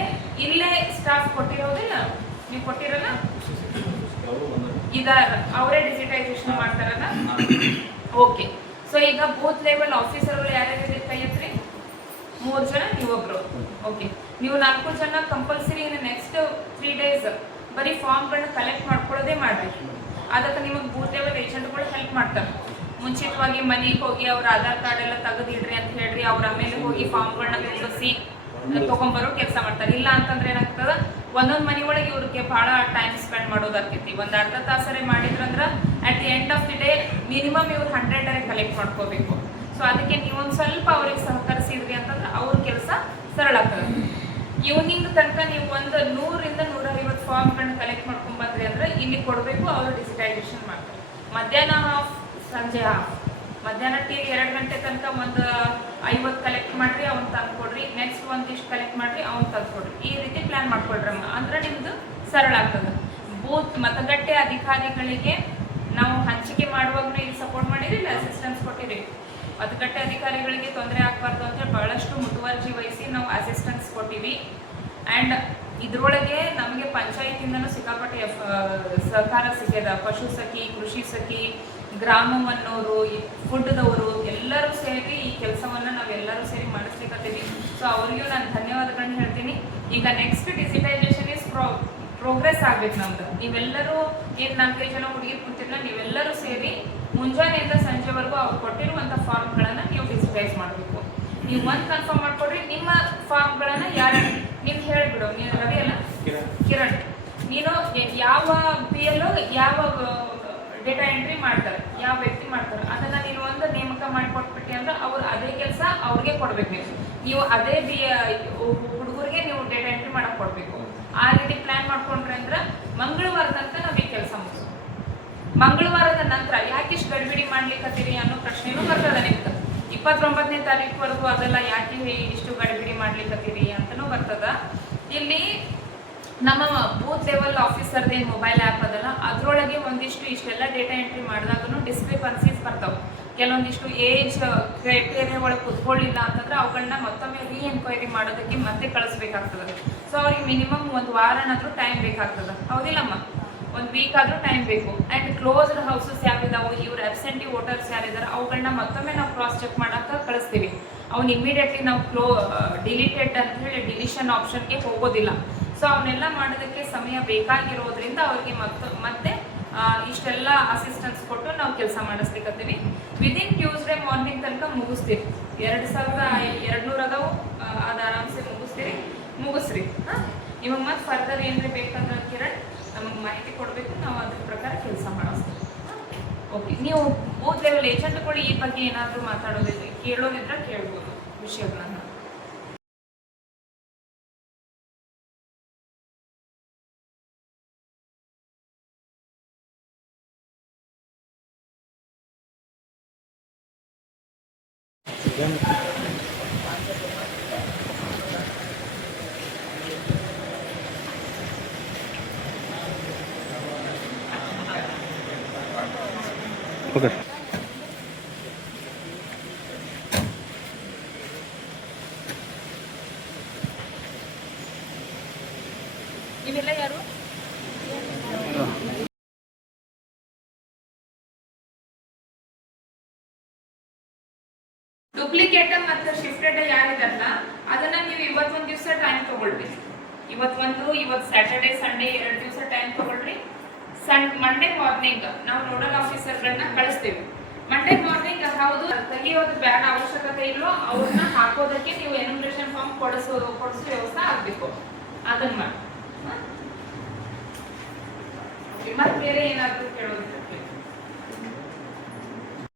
ಇಲ್ಲೇ ಸ್ಟಾಫ್ ಕೊಟ್ಟಿರೋದಿಲ್ಲ, ನೀವು ಕೊಟ್ಟಿರಲ್ಲ, ಇದಾರ ಅವರೇ ಡಿಜಿಟೈಸೇಷನ್ ಮಾಡ್ತಾರಲ್ಲ. ಓಕೆ, ಸೊ ಈಗ ಬೂತ್ ಲೆವೆಲ್ ಆಫೀಸರ್ಗಳು ಯಾರ್ಯಾರು ಕೈಯತ್ರಿ? 3 ಜನ, ನೀವೊಬ್ರು. ಓಕೆ, ನೀವು 4 ಜನ ಕಂಪಲ್ಸರಿ ನೆಕ್ಸ್ಟ್ 3 days ಬರೀ ಫಾರ್ಮ್ಗಳನ್ನ ಕಲೆಕ್ಟ್ ಮಾಡ್ಕೊಳ್ಳೋದೇ ಮಾಡ್ರಿ. ಅದಕ್ಕೆ ನಿಮಗೆ ಬೂತ್ ಲೆವೆಲ್ ಏಜೆಂಟ್ಗಳು ಹೆಲ್ಪ್ ಮಾಡ್ತಾರೆ. ಮುಂಚಿತವಾಗಿ ಮನೆಗೆ ಹೋಗಿ ಅವ್ರ ಆಧಾರ್ ಕಾರ್ಡ್ ಎಲ್ಲ ತೆಗೆದಿಡ್ರಿ ಅಂತ ಹೇಳ್ರಿ, ಅವ್ರ ಆಮೇಲೆ ಹೋಗಿ ಫಾರ್ಮ್ಗಳನ್ನ ತುಂಬಿಸಿ ತಗೊಂಡ್ಬರೋ ಕೆಲಸ ಮಾಡ್ತಾರೆ. ಇಲ್ಲ ಅಂತಂದ್ರೆ ಏನಾಗ್ತದ, ಒಂದೊಂದ್ ಮನೆ ಒಳಗೆ ಇವ್ರಿಗೆ ಬಹಳ ಟೈಮ್ ಸ್ಪೆಂಡ್ ಮಾಡೋದಾಕೈತಿ. ಒಂದ್ ಅರ್ಧ ತಾಸರೆ ಮಾಡಿದ್ರಂದ್ರ at the end of the day minimum ಇವ್ರು 100 ಕಲೆಕ್ಟ್ ಮಾಡ್ಕೋಬೇಕು. ಸೊ ಅದಕ್ಕೆ ನೀವೊಂದ್ ಸ್ವಲ್ಪ ಅವ್ರಿಗೆ ಸಹಕರಿಸಿದ್ರಿ ಅಂತಂದ್ರೆ ಅವ್ರ ಕೆಲಸ ಸರಳ ಆಗ್ತದೆ. ಈವ್ನಿಂಗ್ ತನಕ ನೀವು ಒಂದು 100 ರಿಂದ 150 ಫಾರ್ಮ್ಗಳನ್ನ ಕಲೆಕ್ಟ್ ಮಾಡ್ಕೊಂಡ್ ಬಂದ್ರಿ ಅಂದ್ರೆ ಇಲ್ಲಿ ಕೊಡಬೇಕು, ಅವರು ಡಿಜಿಟೈಸೇಷನ್ ಮಾಡ್ತಾರೆ. ಮಧ್ಯಾಹ್ನ ಹಾಫ್, ಸಂಜೆ ಹಾಫ್. ಮಧ್ಯಾಹ್ನ ಟೀಗೆ 2 ಗಂಟೆ ತನಕ ಒಂದು 50 ಕಲೆಕ್ಟ್ ಮಾಡ್ರಿ, ಅವ್ನು ತಂದು ಕೊಡ್ರಿ. ನೆಕ್ಸ್ಟ್ ಒಂದಿಷ್ಟು ಕಲೆಕ್ಟ್ ಮಾಡ್ರಿ, ಅವ್ನು ತಂದು ಕೊಡ್ರಿ. ಈ ರೀತಿ ಪ್ಲಾನ್ ಮಾಡ್ಕೊಳ್ರಮ್ಮ, ಅಂದ್ರೆ ನಿಮ್ದು ಸರಳ ಆಗ್ತದೆ. ಬೂತ್ ಮತಗಟ್ಟೆ ಅಧಿಕಾರಿಗಳಿಗೆ ನಾವು ಹಂಚಿಕೆ ಮಾಡುವಾಗಲೂ ಇಲ್ಲಿ ಸಪೋರ್ಟ್ ಮಾಡಿರಿ, ಇಲ್ಲ ಅಸಿಸ್ಟೆನ್ಸ್ ಕೊಟ್ಟಿರಿ. ಮತಗಟ್ಟೆ ಅಧಿಕಾರಿಗಳಿಗೆ ತೊಂದರೆ ಆಗಬಾರ್ದು ಅಂತ ಬಹಳಷ್ಟು ಮುತುವರ್ಜಿ ವಹಿಸಿ ನಾವು ಅಸಿಸ್ಟೆನ್ಸ್ ಕೊಟ್ಟಿವಿ. ಆ್ಯಂಡ್ ಇದರೊಳಗೆ ನಮಗೆ ಪಂಚಾಯತಿಂದನೂ ಸಿಕ್ಕಾಪಟ್ಟೆ ಸಹಕಾರ ಸಿಗ್ಯದ. ಪಶು ಸಖಿ, ಕೃಷಿ ಸಖಿ, ಗ್ರಾಮವನ್ನೋರು, ಫುಡ್ದವರು ಎಲ್ಲರೂ ಸೇರಿ ಈ ಕೆಲಸವನ್ನು ನಾವೆಲ್ಲರೂ ಸೇರಿ ಮಾಡಿಸ್ಲಿಕ್ಕತ್ತೀವಿ. ಸೊ ಅವರಿಗೂ ನಾನು ಧನ್ಯವಾದಗಳನ್ನ ಹೇಳ್ತೀನಿ. ಈಗ ನೆಕ್ಸ್ಟ್ ಡಿಜಿಟೈಸೇಷನ್ ಇಸ್ ಪ್ರೋಗ್ರೆಸ್ ಆಗ್ಬೇಕು ನಮ್ದು. ನೀವೆಲ್ಲರೂ ಏನು 4-5 ಜನ ಹುಡುಗಿ ಕೂತಿಲ್ಲ, ನೀವೆಲ್ಲರೂ ಸೇರಿ ಮುಂಜಾನೆಯಿಂದ ಸಂಜೆವರೆಗೂ ಅವ್ರು ಕೊಟ್ಟಿರುವಂಥ ಫಾರ್ಮ್ಗಳನ್ನು ನೀವು ಡಿಜಿಟೈಸ್ ಮಾಡಬೇಕು. ನೀವು ಒಂದು ಕನ್ಫರ್ಮ್ ಮಾಡ್ಕೊಡ್ರಿ, ನಿಮ್ಮ ಫಾರ್ಮ್ಗಳನ್ನು ಯಾರು ನೀನು ಹೇಳಿಬಿಡು. ನೀನು ರವಿ ಅಲ್ಲ, ಕಿರಣ್, ನೀನು ಯಾವ PLO ಯಾವ ಡೇಟಾ ಎಂಟ್ರಿ ಮಾಡ್ತಾರೆ, ಯಾವ ವ್ಯಕ್ತಿ ಮಾಡ್ತಾರೆ, ಅದನ್ನ ನೀನು ಒಂದು ನೇಮಕ ಮಾಡಿಕೊಟ್ಬಿಟ್ಟು ಅಂದ್ರೆ ಅವ್ರು ಅದೇ ಕೆಲಸ ಅವ್ರಿಗೆ ಕೊಡ್ಬೇಕು. ನೀವು ಅದೇ ಹುಡುಗರಿಗೆ ನೀವು ಡೇಟಾ ಎಂಟ್ರಿ ಮಾಡಕ್ ಕೊಡ್ಬೇಕು. ಆ ರೀತಿ ಪ್ಲಾನ್ ಮಾಡ್ಕೊಂಡ್ರೆ ಅಂದ್ರೆ ಮಂಗಳವಾರ ತನಕ ನಾವು ಈ ಕೆಲಸ ಮುಗಿಸು. ಮಂಗಳವಾರದ ನಂತರ ಯಾಕಿಷ್ಟು ಗಡಿಬಿಡಿ ಮಾಡ್ಲಿಕ್ಕತ್ತೀರಿ ಅನ್ನೋ ಪ್ರಶ್ನೆನೂ ಬರ್ತದೆ ನಿಮ್ಗೆ. 29ನೇ ತಾರೀಕುವರೆಗೂ ಅದೆಲ್ಲ ಯಾಕೆ ಇಷ್ಟು ಗಡಿಬಿಡಿ ಮಾಡ್ಲಿಕ್ಕತ್ತೀರಿ ಅಂತನೂ ಬರ್ತದ. ಇಲ್ಲಿ ನಮ್ಮ ಬೂತ್ ಲೆವೆಲ್ ಆಫೀಸರ್ದೇನು ಮೊಬೈಲ್ ಆ್ಯಪ್ ಅದಲ್ಲ, ಅದರೊಳಗೆ ಒಂದಿಷ್ಟು ಇಷ್ಟೆಲ್ಲ ಡೇಟಾ ಎಂಟ್ರಿ ಮಾಡಿದಾಗೂ ಡಿಸ್ಕ್ರಿಪನ್ಸೀಸ್ ಬರ್ತಾವೆ. ಕೆಲವೊಂದಿಷ್ಟು ಏಜ್ ಕ್ರೈಟೇರಿಯಾ ಒಳಗೆ ಕುತ್ಕೊಳ್ಳಿಲ್ಲ ಅಂತಂದ್ರೆ ಅವುಗಳನ್ನ ಮತ್ತೊಮ್ಮೆ ಎನ್ಕ್ವೈರಿ ಮಾಡೋದಕ್ಕೆ ಮತ್ತೆ ಕಳಿಸ್ಬೇಕಾಗ್ತದೆ. ಸೊ ಅವ್ರಿಗೆ ಮಿನಿಮಮ್ 1 ವಾರನಾದ್ರೂ ಟೈಮ್ ಬೇಕಾಗ್ತದೆ, ಹೌದಿಲ್ಲಮ್ಮ? 1 ವೀಕ್ ಆದ್ರೂ ಟೈಮ್ ಬೇಕು. ಆ್ಯಂಡ್ ಕ್ಲೋಸ್ಡ್ ಹೌಸಸ್ ಯಾವಿದಾವೆ, ಇವ್ರು ಅಬ್ಸೆಂಟಿ ವೋಟರ್ಸ್ ಯಾರಿದ್ದಾರೆ ಅವುಗಳನ್ನ ಮತ್ತೊಮ್ಮೆ ನಾವು ಕ್ರಾಸ್ ಚೆಕ್ ಮಾಡಕ್ಕೆ ಕಳಿಸ್ತೀವಿ. ಅವ್ನು ಇಮಿಡಿಯೇಟ್ಲಿ ನಾವು ಡಿಲೀಟೆಡ್ ಅಂತ ಹೇಳಿ ಡಿಲಿಷನ್ ಆಪ್ಷನ್ಗೆ ಹೋಗೋದಿಲ್ಲ. ಸೊ ಅವನ್ನೆಲ್ಲ ಮಾಡೋದಕ್ಕೆ ಸಮಯ ಬೇಕಾಗಿರೋದ್ರಿಂದ ಅವ್ರಿಗೆ ಮತ್ತೆ ಇಷ್ಟೆಲ್ಲ ಅಸಿಸ್ಟೆನ್ಸ್ ಕೊಟ್ಟು ನಾವು ಕೆಲಸ ಮಾಡಿಸ್ಲಿಕ್ಕತ್ತೀವಿ. ವಿದಿನ್ ಟ್ಯೂಸ್ಡೇ ಮಾರ್ನಿಂಗ್ ತನಕ ಮುಗಿಸ್ತೀವಿ. 2200 ಅದಾವು, ಅದು ಆರಾಮ್ಸೆ ಮುಗಿಸ್ರಿ. ಇವಾಗ ಮತ್ತೆ ಫರ್ದರ್ ಏನ್ರಿ ಬೇಕಂದ್ರೆ ಕಿರಣ್ ನಮಗೆ ಮಾಹಿತಿ ಕೊಡಬೇಕು, ನಾವು ಅದ್ರ ಪ್ರಕಾರ ಕೆಲಸ ಮಾಡಿಸ್ತೀವಿ. ಓಕೆ, ನೀವು ಬೂತ್ ಲೆವೆಲ್ ಏಜೆಂಟ್ಗಳು ಈ ಬಗ್ಗೆ ಏನಾದರೂ ಮಾತಾಡೋದಿದ್ರೆ ಕೇಳೋದಿದ್ರೆ ಕೇಳ್ಬೋದು ವಿಷಯಗಳನ್ನ. ಓಕೆ, ಇವೆಲ್ಲ ಯಾರು? ಡೂಪ್ಲಿಕೇಟ್ ಮತ್ತು ಶಿಫ್ಟೆಡ್ ಯಾರಿದಾರಲ್ಲ ಅದನ್ನ ನೀವು ಇವತ್ತೊಂದು ದಿವಸ ಟೈಮ್ ತಗೊಳ್ರಿ. ಇವತ್ತು ಸ್ಯಾಟರ್ಡೆ ಸಂಡೇ 2 ದಿವಸ ಟೈಮ್ ತಗೊಳ್ರಿ. ಮಂಡೇ ಮಾರ್ನಿಂಗ್ ನಾವು ನೋಡಲ್ ಆಫೀಸರ್ಗಳನ್ನ ಕಳಿಸ್ತೀವಿ. ಮಂಡೇ ಮಾರ್ನಿಂಗ್ ಹೌದು ತೆಗಿಯೋದು ಬೇಡ ಅವಶ್ಯಕತೆ ಇಲ್ಲೋ ಅವ್ರನ್ನ ಹಾಕೋದಕ್ಕೆ ನೀವು ಎನ್ಯುಮರೇಷನ್ ಫಾರ್ಮ್ ಕೊಡಿಸೋ ವ್ಯವಸ್ಥೆ ಆಗಬೇಕು. ಅದನ್ನ ಮಾಡಿ. ಮತ್ತೆ ಬೇರೆ ಏನಾದರೂ ಕೇಳೋದಿಲ್ಲ?